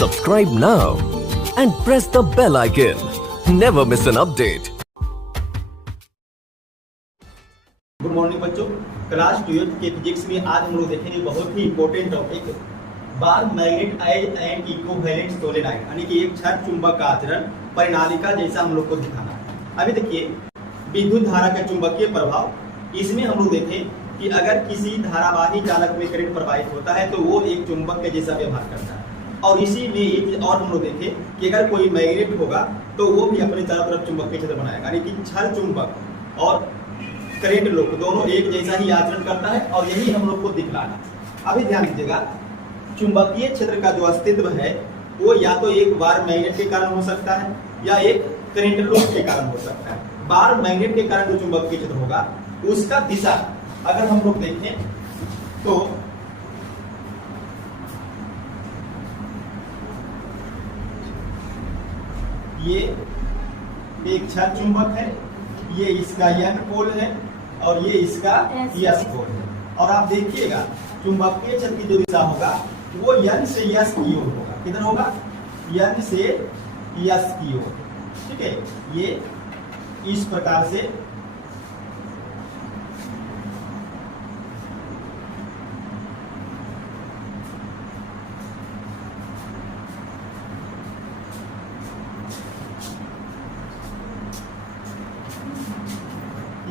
Subscribe now and press the bell icon. Never miss an update. Good morning बच्चों, class 12 के physics में आज हम लोग देखेंगे बहुत ही important topic bar magnet and equivalent solenoid, यानी कि एक क्षण चुंबक का आचरण परिनालिका जैसा हम लोग को दिखाना है। अभी देखिए विद्युत धारा का चुंबकीय प्रभाव, इसमें हम लोग देखें कि अगर किसी धारावाही चालक में करंट प्रवाहित होता है तो वो एक चुंबक के जैसा व्यवहार करता है। और इसी में एक चीज और हम लोग देखें कि अगर कोई मैग्नेट होगा तो वो भी अपने चारों तरफ चुंबकीय क्षेत्र बनाएगा, यानी कि क्षण चुंबक और करंट लोग दोनों एक जैसा ही आचरण करता है और यही हम लोग को दिखलाना। अभी ध्यान दीजिएगा, चुंबकीय क्षेत्र का जो अस्तित्व है वो या तो एक बार मैग्नेट के कारण हो सकता है या एक करंट लूप के कारण हो सकता है। बार मैग्नेट के कारण जो चुंबकीय क्षेत्र होगा उसका दिशा अगर हम लोग देखें तो ये एक क्षण चुंबक है, ये इसका N पोल है और ये इसका S पोल है। और आप देखिएगा चुंबकीय क्षेत्र की जो दिशा होगा वो N से S की ओर होगा। किधर होगा? N से S की ओर। ठीक है, ये इस प्रकार से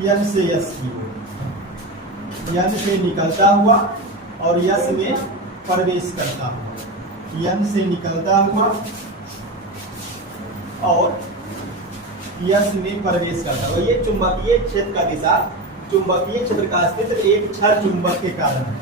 N से S की ओर, N से निकलता हुआ और S में प्रवेश करता हुआ, N से निकलता हुआ और S में प्रवेश करता हुआ। ये चुंबकीय क्षेत्र का दिशा, चुंबकीय क्षेत्र का अस्तित्व एक क्षण चुंबक के कारण है।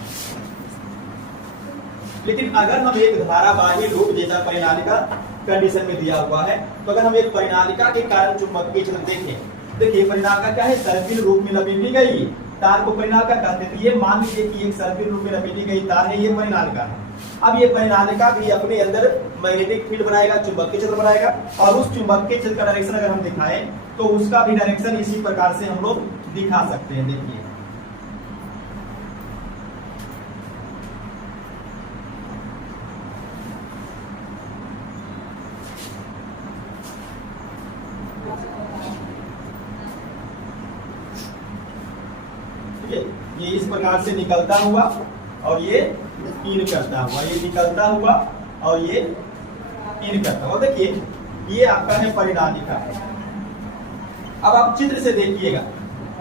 लेकिन अगर हम एक धारावाही लूप जैसा परिनालिका कंडीशन में दिया हुआ है तो अगर हम एक परिनालिका के कारण चुंबकीय क्षेत्र देखें, देखिए परिनालिका क्या है? सर्पिल रूप में लपेटी गई तार को परिनालिका कहते हैं। ये मान लीजिए कि एक सर्पिल रूप में लपेटी गई तार है, ये परिनालिका है। अब ये परिनालिका भी अपने अंदर मैग्नेटिक फील्ड बनाएगा, चुंबकीय क्षेत्र बनाएगा और उस चुंबकीय क्षेत्र का डायरेक्शन अगर हम दिखाएं तो उसका भी डायरेक्शन इसी प्रकार से हम लोग दिखा सकते हैं। देखिए ये इस प्रकार से निकलता हुआ और ये इन करता हुआ, ये निकलता हुआ और ये इन करता हुआ। देखिए ये आपका है परिनालिका। अब आप चित्र से देखिएगा,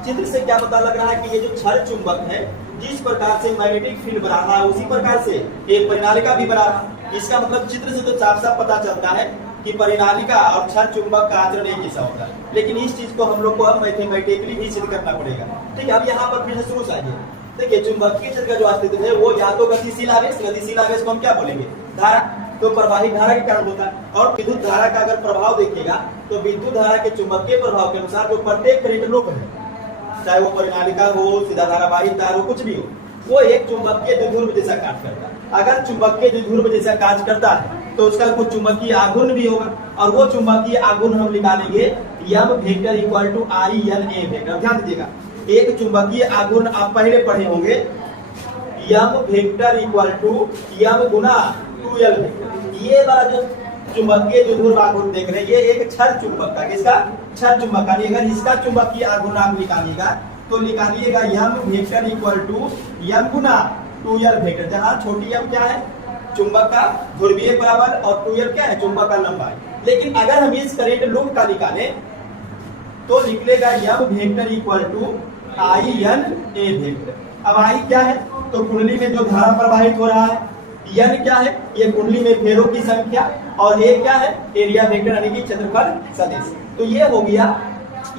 चित्र से क्या पता लग रहा है कि ये जो क्षण चुंबक है जिस प्रकार से मैग्नेटिक फील्ड बना रहा है उसी प्रकार से एक परिनालिका भी बना रहा है। इसका मतलब चित्र से तो साफ साफ पता चलता है कि परिनालिका और क्षण चुंबक का आचरण एक जैसा होता है। लेकिन इस चीज को हम लोग को अब मैथमेटिकली भी सिद्ध करना पड़ेगा। ठीक है, अब यहाँ पर फिर शुरू से आइए। देखिए चुंबकीय क्षेत्र का जो अस्तित्व है वो या तो गतिशील आवेश को हम क्या बोलेंगे? धारा। तो प्रवाही धारा के कारण होता है। और विद्युत धारा का अगर प्रभाव देखिएगा तो विद्युत धारा के चुंबकीय प्रभाव के अनुसार जो प्रत्येक करंट लूप है, चाहे वो परिनालिका हो, सीधा धारावाही तार हो, कुछ भी हो, वो एक चुंबकीय द्विध्रुव जैसा कार्य करता है। अगर चुंबकीय द्विध्रुव जैसा कार्य करता है तो उसका कुछ चुंबकीय आघूर्ण भी होगा और वो चुंबकीय आघूर्ण हम निकालेंगे M vector equal to I-N-A vector. ध्यान दीजिएगा, एक चुंबकीय आघूर्ण आप पहले पढ़े होंगे, M vector equal to M गुना 2L वेक्टर। ये वाला जो चुंबकीय द्विध्रुव आघूर्ण देख रहे हैं ये एक क्षण चुंबक का, किसका? क्षण चुंबक का। अगर इसका चुंबकीय आघूर्ण आप निकालिएगा तो निकालिएगा M vector equal to M गुना 2L वेक्टर, जहाँ छोटी m क्या है? चुंबक का ध्रुवीय बराबर और 2L क्या है? चुंबक का लंबाई। लेकिन अगर हम इस करंट लूप का निकालें तो निकलेगा M vector equal to I-N-A vector. अब I क्या है? तो कुंडली में जो धारा प्रवाहित हो रहा है। N क्या है? ये कुंडली में फेरों की संख्या और A क्या है? एरिया वेक्टर, यानी कि क्षेत्रफल सदिश। तो ये हो गया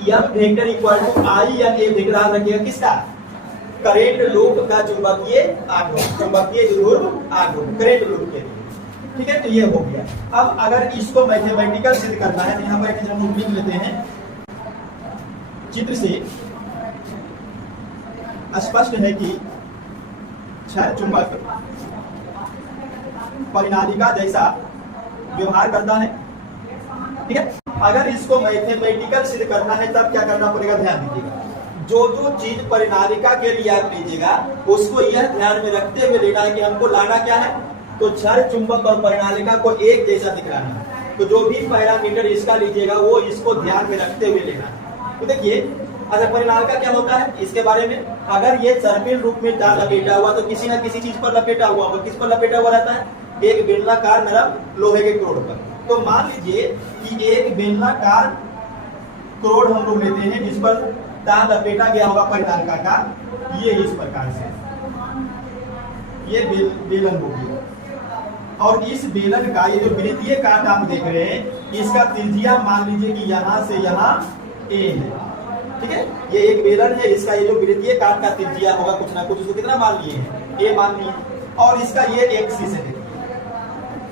M vector equal to I-N-A vector. याद रखिएगा किसका? करंट लूप का चुंबकीय आघूर्ण, चुंबकीय द्विध्रुव आघूर्ण करंट लूप के लिए। ठीक है, तो ये हो गया। अब अगर इसको मैथमेटिकल सिद्ध करना है तो यहाँ पर एक हम लिख लेते हैं। चित्र से स्पष्ट है कि क्षण चुंबक परिनालिका जैसा व्यवहार करता है। ठीक है, अगर इसको मैथमेटिकल सिद्ध करना है तब क्या करना पड़ेगा? ध्यान दीजिएगा, जो चीज परिनालिका के लिए आप लीजिएगा उसको यह ध्यान में रखते हुए लेना है कि हमको लाना क्या है, तो क्षण चुंबक और परिनालिका को एक जैसा दिखलाना है। तो जो भी पैरामीटर इसका लीजिएगा वो इसको ध्यान में रखते हुए लेना है। तो देखिए अच्छा परिनालिका क्या होता है इसके बारे में, अगर ये सर्पिल रूप में दांत लपेटा हुआ तो किसी न किसी चीज पर लपेटा हुआ होगा। किस पर लपेटा हुआ रहता है? एक बेलनाकार नरम लोहे के क्रोड पर। तो मान लीजिए कि एक बेलनाकार क्रोड हम लोग लेते हैं जिस पर दांत लपेटा गया होगा परिनालिका का, ये इस प्रकार से ये बेलन हो गया। और इस बेलन का ये जो वृत्तीय काट आप देख रहे हैं इसका त्रिज्या मान लीजिए कि यहाँ से यहाँ ए है, ठीक है। ये एक बेलन है, इसका ये जो वृत्तीय काट का त्रिज्या होगा कुछ ना कुछ, उसको कितना मान लिए हैं? ए मान लिए। और इसका ये एक्सिस है,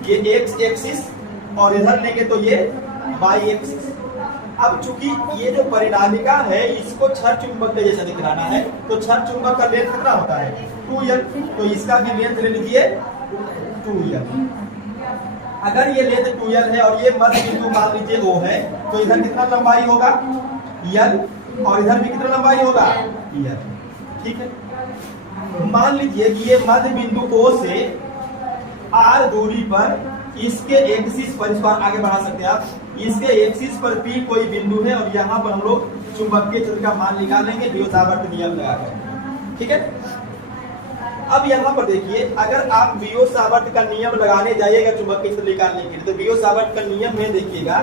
ये एक्स एक्सिस और इधर लेंगे तो ये वाई एक्सिस। अब चूंकि ये जो परिनालिका है इसको क्षण चुंबक के जैसा दिखलाना है तो क्षण चुंबक का लेंथ कितना होता है? 2l। तो इसका भी लेंथ ले लीजिए 2l। अगर ये लेंथ 2l है और ये मध्य बिंदु मान लीजिए O है तो इधर कितना लंबाई होगा? l। और इधर भी कितना लंबाई होगा? l, ठीक है। मान लीजिए कि ये मध्य बिंदु O से r दूरी पर इसके एक्सिस पर, इसको आगे बढ़ा सकते हैं आप, इसके एक्सिस पर P कोई बिंदु है और यहाँ पर हम लोग चुंबकीय क्षेत्र का मान निकालेंगे बियो-सावर्त नियम लगाकर, ठीक है। अब यहाँ पर देखिए अगर आप बियो-सावर्त का नियम लगाने जाइएगा चुंबकीय क्षेत्र निकालने के लिए तो बियो-सावर्त का नियम में देखिएगा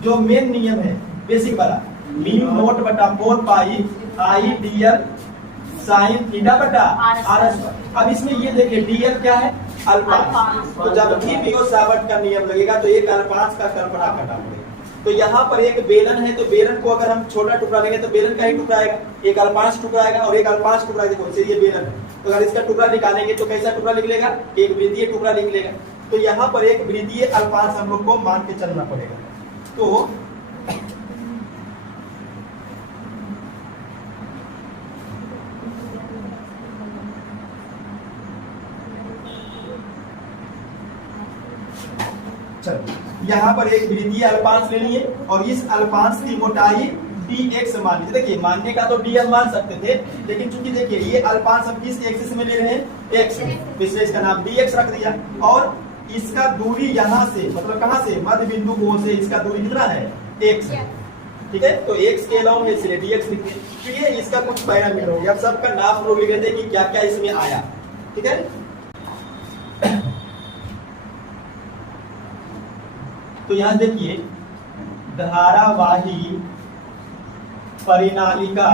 जो मेन नियम है बेसिक वाला, म्यू नॉट बटा 4 पाई आई dl साइन थीटा बटा r स्क्वायर। अब इसमें ये देखिए dl क्या है? अल्पांश। तो जब भी बियो-सावर्त का नियम लगेगा तो एक अल्पांश का कल्पना करना पड़ेगा। तो यहाँ पर एक बेलन है तो बेलन को अगर हम छोटा टुकड़ा लेंगे तो बेलन का ही टुकड़ा आएगा, एक अल्पांश टुकड़ा आएगा और एक अल्पांश टुकड़ा। देखो ये बेलन है तो अगर इसका टुकड़ा निकालेंगे तो कैसा टुकड़ा निकलेगा? एक वृत्तीय टुकड़ा निकलेगा। तो यहाँ पर एक वृत्तीय अल्पांश हम लोग को मान के चलना पड़ेगा। तो यहाँ पर एक वृत्तीय अल्पांश ले लिए और इस अल्पांश की मोटाई dx मान लीजिए। देखिए मानने का तो dl मान सकते थे लेकिन चूंकि देखिए ये अल्पांश हम किस एक्सिस में ले रहे हैं? x में, इसलिए इसका नाम dx रख दिया। और इसका दूरी यहाँ से मतलब कहाँ से? मध्य बिंदु O से इसका दूरी कितना है? x, ठीक है। तो x के अलावा इसलिए dx लिखते हैं। तो ये इसका कुछ पैरामीटर हो गया। अब सबका नाम लोग लिख देते कि क्या क्या इसमें आया, ठीक है। तो यहां देखिए धारावाही परिनालिका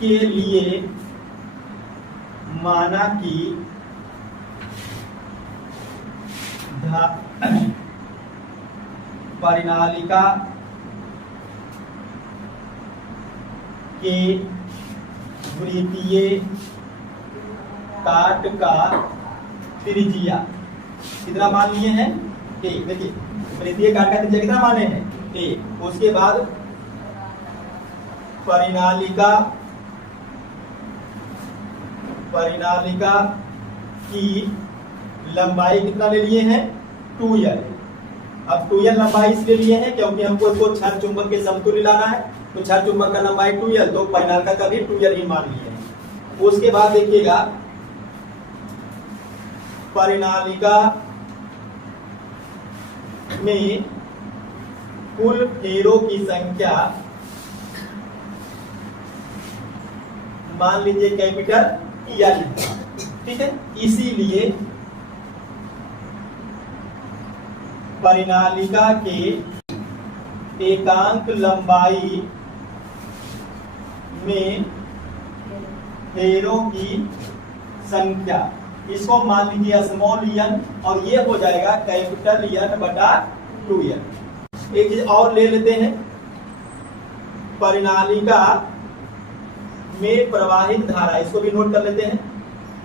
के लिए माना कि परिनालिका के वृत्तीय काट का त्रिज्या कितना मान लिए हैं? ए। देखिए वृत्तीय काट का त्रिज्या कितना माने हैं? ए। उसके बाद परिनालिका की लंबाई कितना ले लिए हैं? 2l। अब 2l लंबाई इसलिए लिए हैं क्योंकि हमको इसको क्षण चुंबक के समतुल्य लाना है। तो क्षण चुंबक का लंबाई 2l तो परिनालिका का भी 2l ही मान लिए हैं। उसके बाद देखिएगा परिनालिका में कुल फेरों की संख्या मान लीजिए कैपिटल L, ठीक है। इसीलिए परिनालिका के एकांक लंबाई में फेरों की संख्या इसको मान लीजिए स्मॉल n और ये हो जाएगा कैपिटल N बटा 2n। एक चीज और ले लेते हैं, परिनालिका में प्रवाहित धारा, इसको भी नोट कर लेते हैं।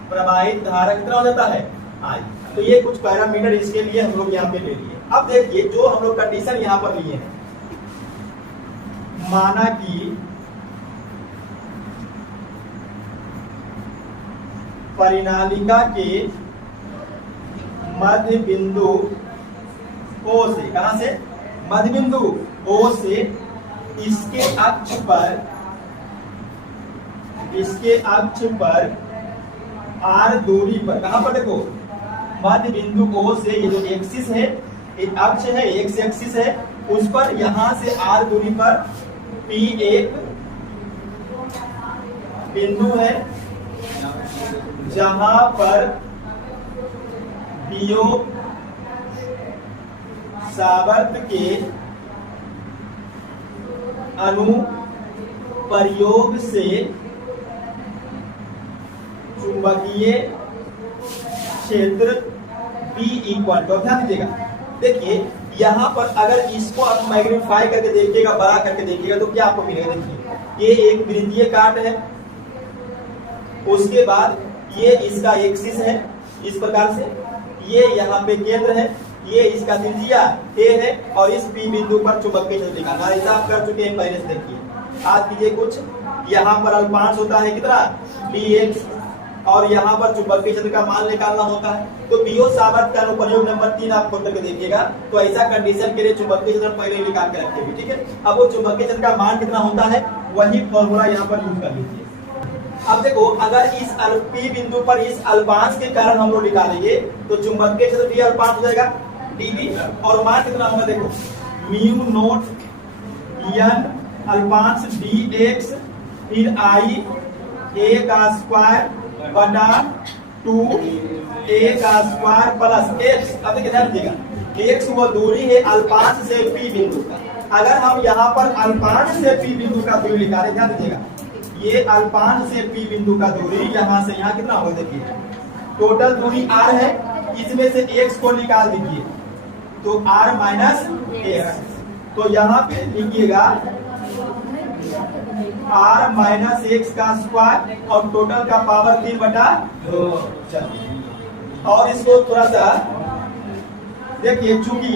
प्रवाहित धारा कितना हो जाता है? I। तो ये कुछ पैरामीटर इसके लिए हम लोग यहाँ पे ले लिए। अब देखिए जो हम लोग कंडीशन यहाँ पर लिए हैं, माना कि परिनालिका के मध्य बिंदु O से, कहां से? मध्य बिंदु O से इसके अक्ष पर आर दूरी पर, कहां पर देखो मध्य बिंदु O से ये जो एक्सिस है, एक अक्ष है, एक्स एक्सिस है, उस पर यहां से आर दूरी पर P एक बिंदु है जहां पर वियोग सावर्त के अनुप्रयोग से चुंबकीय क्षेत्र P इक्वल टू, ध्यान दीजिएगा, देखिए यहाँ पर अगर इसको आप मैग्नीफाई करके देखिएगा, बड़ा करके देखिएगा, तो क्या आपको मिलेगा? देखिए ये एक वृत्तीय काट है, उसके बाद ये इसका एक्सिस है इस प्रकार से, ये यहाँ पे केंद्र है, ये इसका त्रिज्या A है, और इस P बिंदु पर चुंबकीय क्षेत्र निकालना, ऐसा आप कर चुके हैं पहले से। देखिए आज कीजिए कुछ, यहाँ पर अल्पांश होता है कितना Px, और यहाँ पर चुंबकीय क्षेत्र का मान निकालना होता है। तो वियोग सावर्त का अनुप्रयोग नंबर 3 आप खोल करके देखिएगा, तो ऐसा कंडीशन के लिए चुंबकीय क्षेत्र पहले निकाल के रखेंगे, ठीक है। अब वो चुंबकीय क्षेत्र का मान कितना होता है, वही फॉर्मूला यहाँ पर यूज कर लीजिए। अब देखो अगर इस P बिंदु पर इस अल्पांश के कारण हम लोग निकालेंगे तो चुंबकीय क्षेत्र भी अल्पांश हो जाएगा dV, और मान कितना होगा देखो म्यू नोट n अल्पांश dx फिर I a का स्क्वायर बटा 2a का स्क्वायर प्लस x। अब देखिए ध्यान दीजिएगा, x वो दूरी है अल्पांश से P बिंदु का। अगर हम यहाँ पर अल्पांश से P बिंदु का दूरी निकालें, ध्यान दीजिएगा, ये अल्पांश से P बिंदु का दूरी यहाँ से यहाँ कितना होगा, देखिए टोटल दूरी r है, इसमें से x को निकाल दीजिए तो r माइनस x, तो यहाँ पे लिखिएगा r माइनस x का स्क्वायर और टोटल का पावर 3/2। और इसको थोड़ा सा देखिए, चूंकि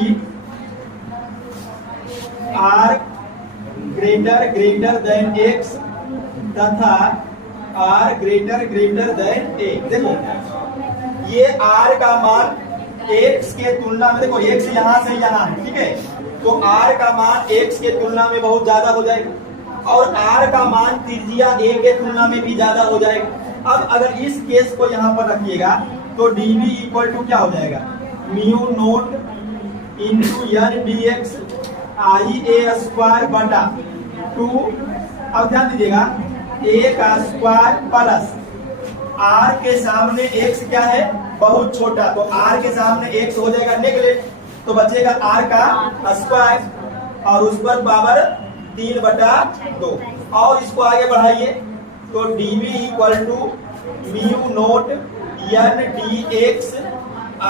r ग्रेटर देन x तथा r ग्रेटर देन a, देखो ये r का मान x के तुलना में, देखो x यहाँ से यहाँ है, ठीक है, तो r का मान x के तुलना में बहुत ज्यादा हो जाएगा, और r का मान त्रिज्या a के तुलना में भी ज्यादा हो जाएगा। अब अगर इस केस को यहाँ पर रखिएगा तो dv इक्वल टू क्या हो जाएगा, mu naught into n dx I a square बटा 2। अब ध्यान दीजिएगा, a का स्क्वायर प्लस r के सामने x क्या है, बहुत छोटा, तो r के सामने x हो जाएगा नेगलेक्ट, तो बचेगा r का स्क्वायर और उस पर पावर 3/2। और इसको आगे बढ़ाइए तो dv equal to mu naught n dx I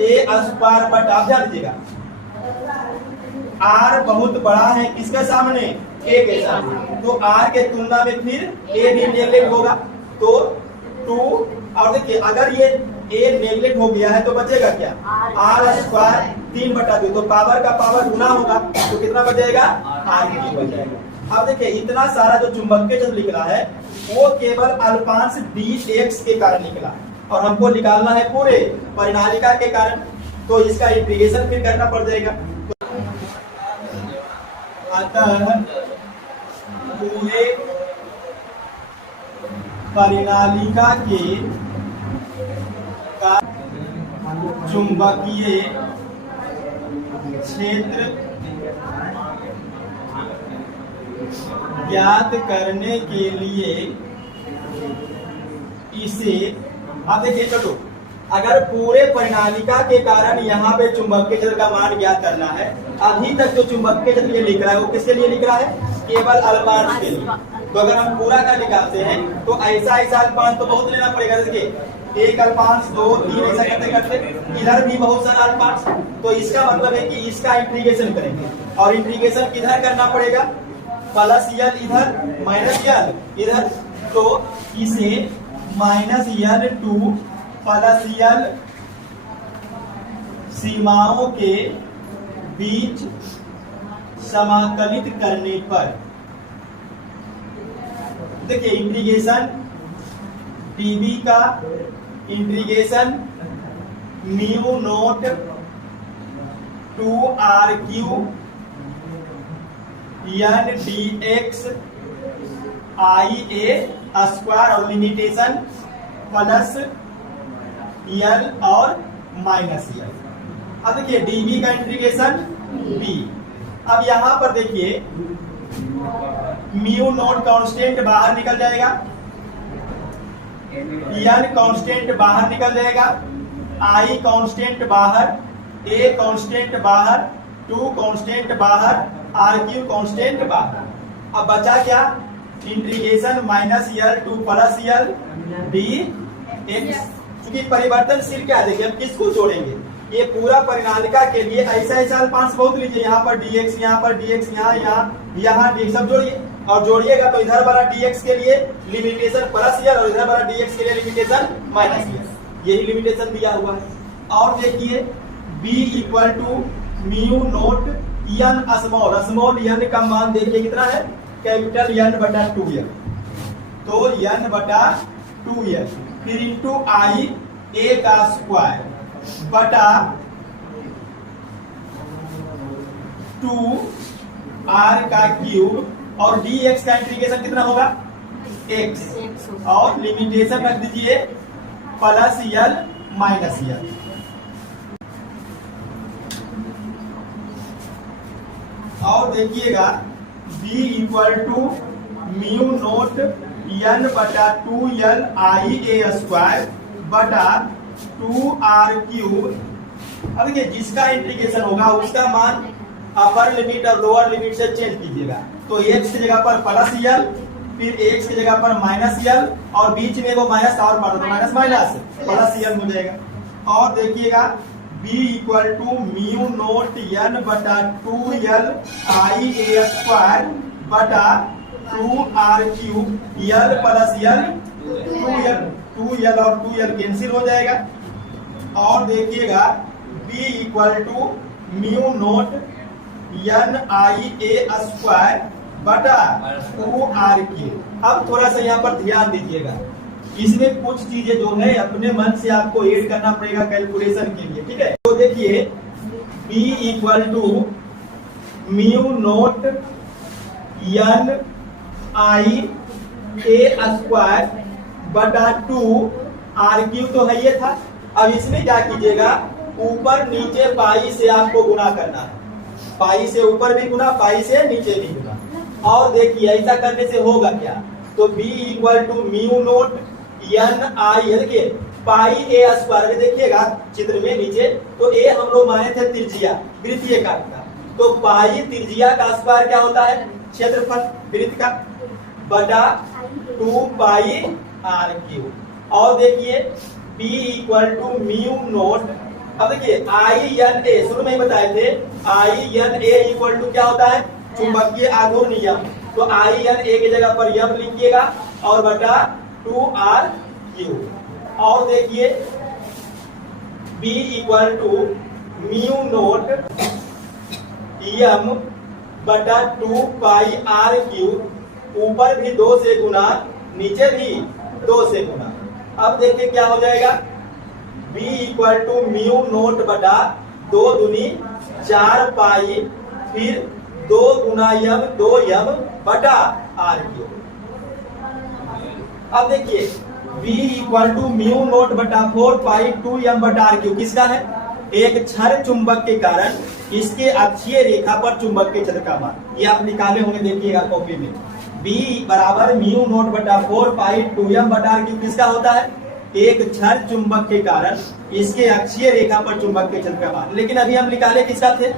a square बटा, ध्यान दीजिएगा r बहुत बड़ा है किसके सामने, a के सामने, तो r के तुलना में फिर a भी नेगलेक्ट होगा, तो 2। और देखिए अगर ये a नेगलेक्ट हो गया है तो बचेगा क्या, r स्क्वायर 3/2, तो पावर का पावर गुना होगा, तो कितना बचेगा, r बच जाएगा। अब देखिए इतना सारा जो चुंबकीय क्षेत्र निकला है वो केवल अल्पांश dx के कारण निकला, और हमको निकालना है पूरे परिनालिका के कारण, तो इसका इंटीग्रेशन फिर करना पड़ जाएगा। अतः पूरे परिनालिका के चुंबकीय क्षेत्र ज्ञात करने के लिए इसे, आप देखिए चलो, अगर पूरे परिनालिका के कारण यहाँ पे चुंबकीय क्षेत्र का मान ज्ञात करना है, अभी तक जो चुंबकीय क्षेत्र ये लिख रहा है वो किसके लिए लिख रहा है, केवल अल्पांश के लिए। तो अगर हम पूरा का निकालते हैं तो ऐसा अल्पांश तो बहुत लेना पड़ेगा, देखिए 1 अल्पांश 2 3 ऐसा करते करते इधर भी बहुत सारा अल्पांश, तो इसका मतलब है कि इसका इंटीग्रेशन करेंगे, और इंटीग्रेशन किधर करना पड़ेगा, प्लस यल इधर माइनस यल इधर, तो इसे -L2 प्लस यल सीमाओं के बीच समाकलित करने पर, देखिए इंटीग्रेशन dv का integration mu naught 2r³ n dx I a square, और लिमिटेशन प्लस यल और माइनस यल। अब देखिए डीबी का इंटीग्रेशन बी। अब यहां पर देखिए म्यू नोट कांस्टेंट बाहर निकल जाएगा, यल कांस्टेंट बाहर निकल जाएगा, आई कांस्टेंट बाहर, ए कांस्टेंट बाहर, 2 कांस्टेंट बाहर, आर क्यू कांस्टेंट बाहर। अब बचा क्या? Integration minus L two plus यल डी एक्स। क्योंकि परिवर्तनशील क्या देखिए हम किसको जोड़ेंगे, ये पूरा परिणालिका के लिए ऐसा अल्पांश बहुत लीजिए, यहाँ पर dx, यहाँ पर dx, यहाँ dx सब जोड़िए, और जोड़िएगा तो इधर वाला dx के लिए लिमिटेशन प्लस यल और इधर वाला dx के लिए लिमिटेशन माइनस यल, यही लिमिटेशन दिया हुआ है। और देखिए b equal to mu naught n small, small n का मान देखिए कितना है, कैपिटल n बटा 2n, तो n बटा 2n, फिर इंटू आई ए का स्क्वायर बटा 2r का क्यूब, और dx का इंटीग्रेशन कितना होगा x, और लिमिटेशन रख दीजिए प्लस यल माइनस यल। और देखिएगा b equal to mu naught n बटा 2l आई ए स्क्वायर बटा 2r क्यूब। अब देखिए जिसका इंटीग्रेशन होगा उसका मान अपर लिमिट और लोअर लिमिट से चेंज कीजिएगा, तो x की जगह पर प्लस यल, फिर x की जगह पर माइनस यल, और बीच में वो माइनस और पड़ दो, माइनस माइनस प्लस यल हो जाएगा। और देखिएगा b equal to mu naught n बटा 2l आई ए स्क्वायर बटा 2r क्यूब, यल प्लस यल 2l और 2l कैंसिल हो जाएगा। और देखिएगा b equal to mu naught n I A square बटा 2r क्यूब। अब थोड़ा सा यहाँ पर ध्यान दीजिएगा, इसमें कुछ चीजें जो है अपने मन से आपको ऐड करना पड़ेगा कैलकुलेशन के लिए, ठीक है। तो देखिए b equal to mu naught n I A square बटा 2r क्यूब तो है ये था। अब इसमें क्या कीजिएगा, ऊपर नीचे पाई से आपको गुना करना है, पाई से ऊपर भी गुना, पाई से नीचे भी गुना। और देखिए ऐसा करने से होगा क्या, तो b equal to mu naught n I, देखिए पाई ए स्क्वायर में देखिएगा चित्र में नीचे, तो ए हम लोग माने थे त्रिज्या, वृत्तीय काट का, तो पाई त्रिज्या का स्क्वायर क्या होता है, क्षेत्रफल वृत्त का, बटा 2 पाई आर क्यूब। और देखिए b equal to mu naught, अब देखिए आई एन ए शुरू में ही बताए थे, I N A equal to क्या होता है, चुंबकीय आघूर्ण नियम, तो आई एन ए की जगह पर यम लिखिएगा और बटा 2r क्यूब। और देखिए b equal to mu naught यम बटा 2 पाई आर क्यूब, ऊपर भी 2 से गुना, नीचे भी 2 से गुना। अब देखिए क्या हो जाएगा, b equal to mu nought बटा 2 दूनी 4 पाई, फिर 2 गुना यम 2 यम बटा आर क्यूब। अब देखिए b equal to mu nought बटा 4 पाई 2 यम बटा आर क्यूब किसका है, एक क्षण चुंबक के कारण इसके अक्षीय रेखा पर चुंबक के क्षेत्र का मान, ये आप निकाले होंगे देखिएगा कॉपी में। b बराबर म्यू नोट बटा 4 पाई 2 यम बटा आर क्यूब किसका होता है, एक क्षण चुंबक के कारण इसके अक्षीय रेखा पर चुंबक के क्षेत्र का मान। लेकिन अभी हम निकाले किसका थे,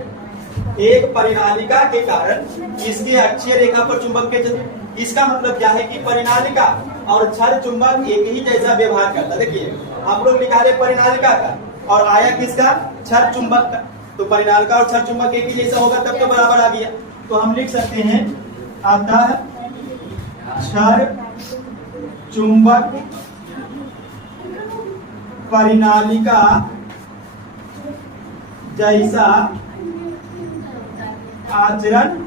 एक परिनालिका के कारण इसके अक्षीय रेखा पर चुंबक के क्षेत्र। इसका मतलब क्या है कि परिनालिका और क्षण चुंबक एक ही जैसा व्यवहार करता। देखिए हम लोग निकाले परिनालिका का और आया किसका, क्षण चुंबक का, तो परिनालिका और क्षण चुंबक एक ही जैसा होगा तब तो बराबर आ गया। तो हम लिख सकते हैं अतः क्षण चुंबक परिनालिका जैसा आचरण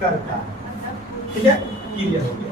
करता है। ठीक है, क्लियर हो गया।